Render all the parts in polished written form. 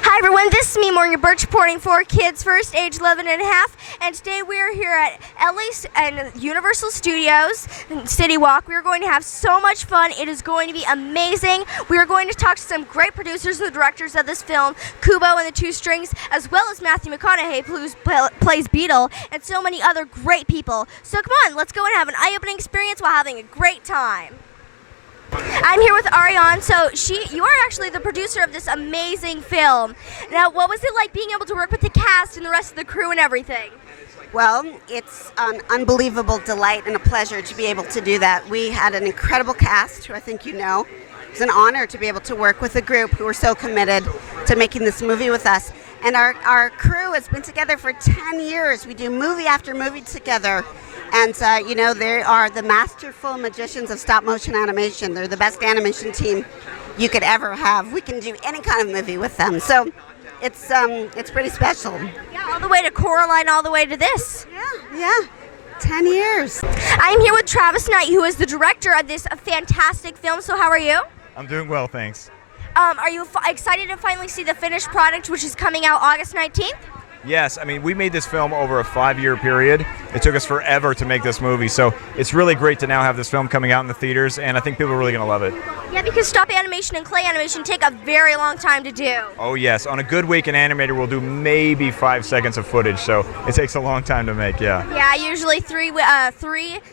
Hi everyone, this is me, Morgan Birch, reporting for Kids First, age 11 and a half, and today we are here at LA's and Universal Studios City Walk. We are going to have so much fun. It is going to be amazing. We are going to talk to some great producers and directors of this film, Kubo and the Two Strings, as well as Matthew McConaughey, who plays Beetle, and so many other great people. So come on, let's go and have an eye-opening experience while having a great time. I'm here with Ariane. So you are actually the producer of this amazing film. Now, what was it like being able to work with the cast and the rest of the crew and everything? Well, it's an unbelievable delight and a pleasure to be able to do that. We had an incredible cast, who I think you know. It's an honor to be able to work with a group who are so committed to making this movie with us. And our crew has been together for 10 years. We do movie after movie together. And, they are the masterful magicians of stop-motion animation. They're the best animation team you could ever have. We can do any kind of movie with them. So it's pretty special. Yeah, all the way to Coraline, all the way to this. Yeah, 10 years. I'm here with Travis Knight, who is the director of this fantastic film. So how are you? I'm doing well, thanks. Are you excited to finally see the finished product, which is coming out August 19th? Yes, I mean, we made this film over a 5-year period. It took us forever to make this movie, so it's really great to now have this film coming out in the theaters, and I think people are really going to love it. Yeah, because stop animation and clay animation take a very long time to do. Oh yes, on a good week, an animator will do maybe 5 seconds of footage, so it takes a long time to make, yeah. Yeah, usually 3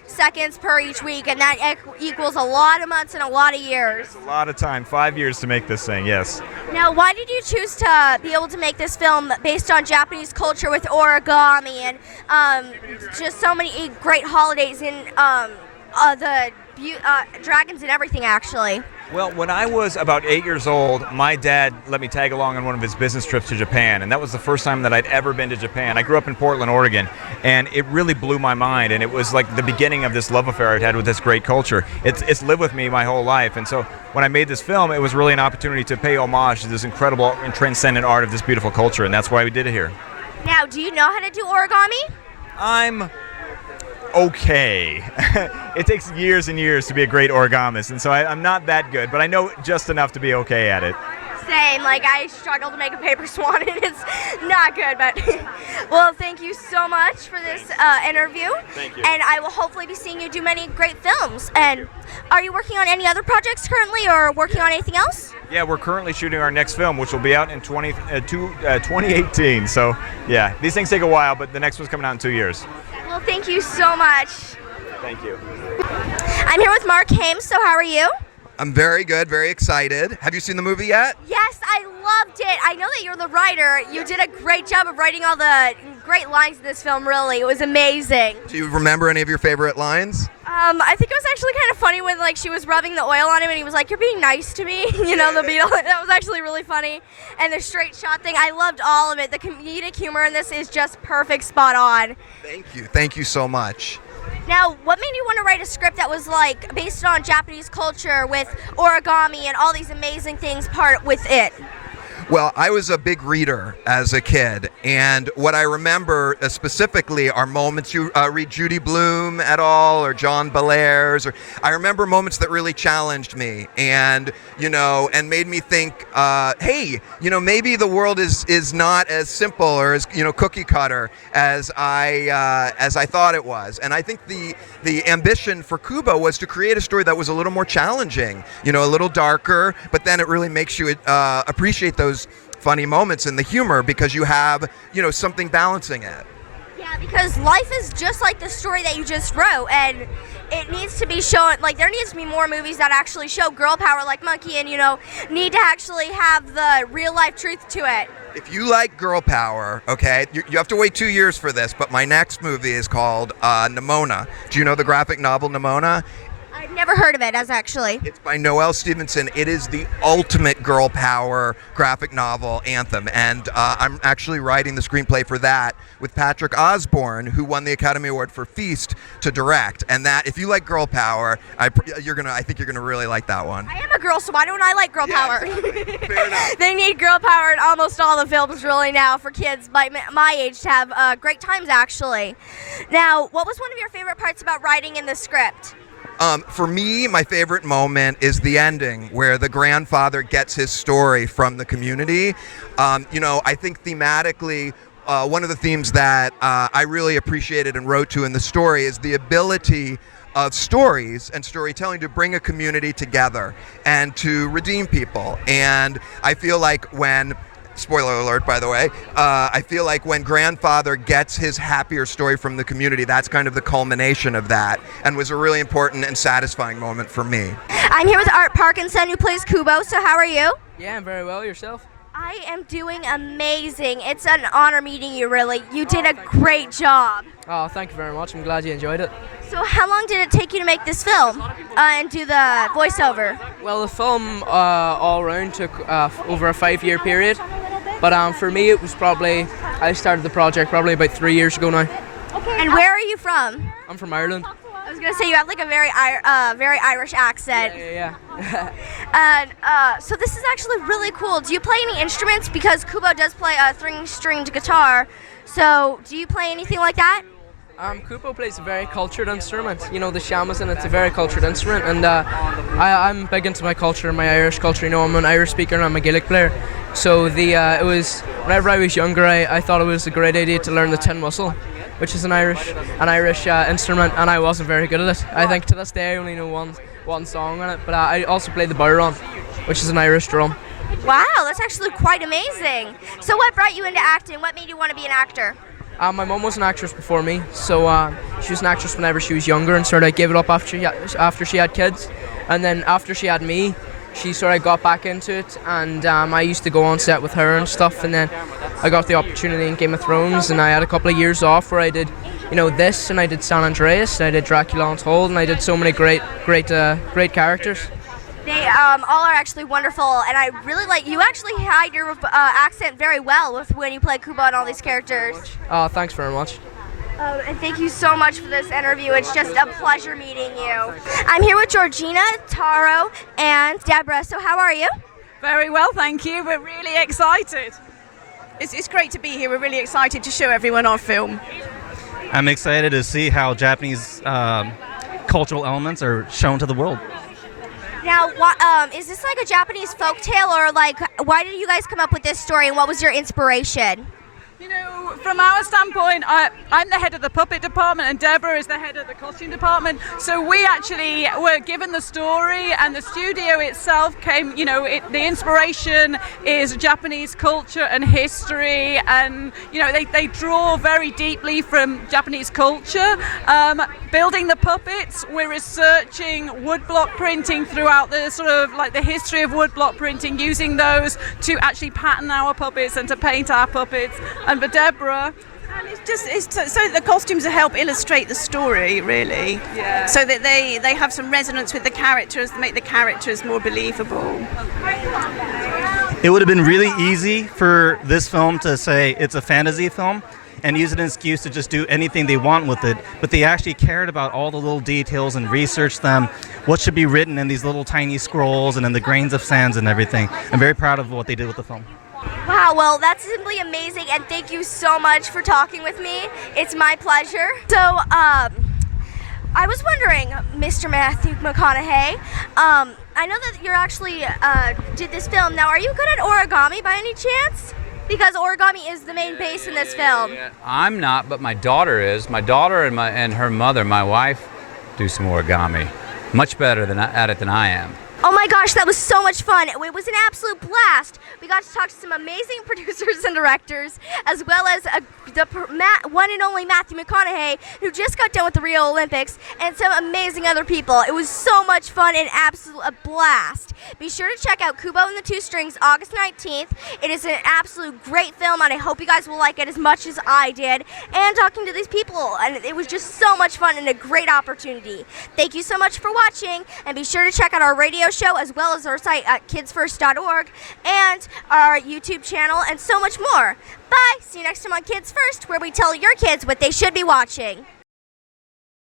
seconds per each week, and that equals a lot of months and a lot of years. It's a lot of time, 5 years to make this thing, yes. Now, why did you choose to be able to make this film based on Japanese culture with origami and just so many great holidays and the dragons and everything, actually? Well, when I was about 8 years old, my dad let me tag along on one of his business trips to Japan, and that was the first time that I'd ever been to Japan. I grew up in Portland, Oregon, and it really blew my mind, and it was like the beginning of this love affair I'd had with this great culture. It's lived with me my whole life, and so when I made this film, it was really an opportunity to pay homage to this incredible and transcendent art of this beautiful culture, and that's why we did it here. Now, do you know how to do origami? I'm okay. It takes years and years to be a great origamist, and so I'm not that good, but I know just enough to be okay at it. Same, like I struggle to make a paper swan and it's not good, but well, thank you so much for this interview. Thank you. And I will hopefully be seeing you do many great films. And are you working on any other projects currently or working on anything else? Yeah, we're currently shooting our next film, which will be out in 2018. So, yeah, these things take a while, but the next one's coming out in 2 years. Well, thank you so much. Thank you. I'm here with Mark Hames, so how are you? I'm very good, very excited. Have you seen the movie yet? Yes, I loved it. I know that you're the writer. You did a great job of writing all the great lines in this film, really. It was amazing. Do you remember any of your favorite lines? I think it was actually kind of funny when she was rubbing the oil on him and he was like, "You're being nice to me," the Beetle. That was actually really funny. And the straight shot thing, I loved all of it. The comedic humor in this is just perfect, spot on. Thank you so much. Now, what made you want to write a script that was based on Japanese culture with origami and all these amazing things with it? Well, I was a big reader as a kid, and what I remember specifically are moments you read Judy Blume at all, or John Belair's, or I remember moments that really challenged me, and and made me think, hey, maybe the world is not as simple or as cookie cutter as I thought it was, and I think the ambition for Kubo was to create a story that was a little more challenging, a little darker, but then it really makes you appreciate those funny moments and the humor because you have, something balancing it. Yeah, because life is just like the story that you just wrote, and it needs to be shown, there needs to be more movies that actually show girl power like Monkey and, need to actually have the real life truth to it. If you like girl power, okay, you have to wait 2 years for this, but my next movie is called Nimona. Do you know the graphic novel Nimona? I've Never heard of it, as actually. It's by Noelle Stevenson. It is the ultimate girl power graphic novel anthem, and I'm actually writing the screenplay for that with Patrick Osborne, who won the Academy Award for Feast, to direct. And that, if you like girl power, I think you're gonna really like that one. I am a girl, so why don't I like girl power? Exactly. Fair enough. They need girl power in almost all the films really now for kids my age to have great times, actually. Now, what was one of your favorite parts about writing in the script? For me, my favorite moment is the ending where the grandfather gets his story from the community. I think thematically, one of the themes that I really appreciated and wrote to in the story is the ability of stories and storytelling to bring a community together and to redeem people. And I feel like spoiler alert, by the way, I feel like when grandfather gets his happier story from the community, that's kind of the culmination of that, and was a really important and satisfying moment for me. I'm here with Art Parkinson, who plays Kubo. So how are you? Yeah, I'm very well. Yourself? I am doing amazing. It's an honor meeting you, really. You did a great job. Oh, thank you very much. I'm glad you enjoyed it. So how long did it take you to make this film and do the voiceover? Well, the film all around took over a 5-year period. But for me, it was I started the project probably about 3 years ago now. And where are you from? I'm from Ireland. I was going to say you have like a very Irish accent. Yeah. And so this is actually really cool. Do you play any instruments? Because Kubo does play a 3-stringed guitar. So do you play anything like that? Kubo plays a very cultured instrument. The shamisen, it's a very cultured instrument, and I'm big into my culture, my Irish culture. I'm an Irish speaker and I'm a Gaelic player. So it was whenever I was younger, I thought it was a great idea to learn the tin whistle, which is an Irish instrument, and I wasn't very good at it. I think to this day I only know one song on it, but I also play the bodhrán, which is an Irish drum. Wow, that's actually quite amazing. So what brought you into acting? What made you want to be an actor? My mum was an actress before me, so she was an actress whenever she was younger, and sort of gave it up after she had kids, and then after she had me, she sort of got back into it, and I used to go on set with her and stuff, and then I got the opportunity in Game of Thrones, and I had a couple of years off where I did, this, and I did San Andreas, and I did Dracula Untold, and I did so many great characters. They all are actually wonderful, and I really like you. Actually hide your accent very well when you play Kubo and all these characters. Oh, thanks very much. And thank you so much for this interview. It's just a pleasure meeting you. I'm here with Georgina, Taro, and Deborah. So how are you? Very well, thank you. We're really excited. It's great to be here. We're really excited to show everyone our film. I'm excited to see how Japanese cultural elements are shown to the world. Now, is this like a Japanese folktale, or like, why did you guys come up with this story, and what was your inspiration? From our standpoint, I'm the head of the puppet department and Deborah is the head of the costume department. So we actually were given the story, and the studio itself came, the inspiration is Japanese culture and history, and, they draw very deeply from Japanese culture. Building the puppets, we're researching woodblock printing throughout the sort of like the history of woodblock printing, using those to actually pattern our puppets and to paint our puppets. And for Deborah, and it's so that the costumes help illustrate the story, really. Yeah. So that they have some resonance with the characters, to make the characters more believable. It would have been really easy for this film to say it's a fantasy film and use it as an excuse to just do anything they want with it, but they actually cared about all the little details and researched them, what should be written in these little tiny scrolls and in the grains of sands and everything. I'm very proud of what they did with the film. Wow, well, that's simply amazing, and thank you so much for talking with me. It's my pleasure. So, I was wondering, Mr. Matthew McConaughey, I know that you actually did this film. Now, are you good at origami by any chance? Because origami is the main base in this film. I'm not, but my daughter is. My daughter and her mother, my wife, do some origami. Much better at it than I am. Oh my gosh, that was so much fun. It was an absolute blast. We got to talk to some amazing producers and directors, as well as the one and only Matthew McConaughey, who just got done with the Rio Olympics, and some amazing other people. It was so much fun and absolute a blast. Be sure to check out Kubo and the Two Strings August 19th. It is an absolute great film, and I hope you guys will like it as much as I did, and talking to these people. And it was just so much fun and a great opportunity. Thank you so much for watching, and be sure to check out our radio show as well as our site at kidsfirst.org and our YouTube channel and so much more. Bye! See you next time on Kids First, where we tell your kids what they should be watching.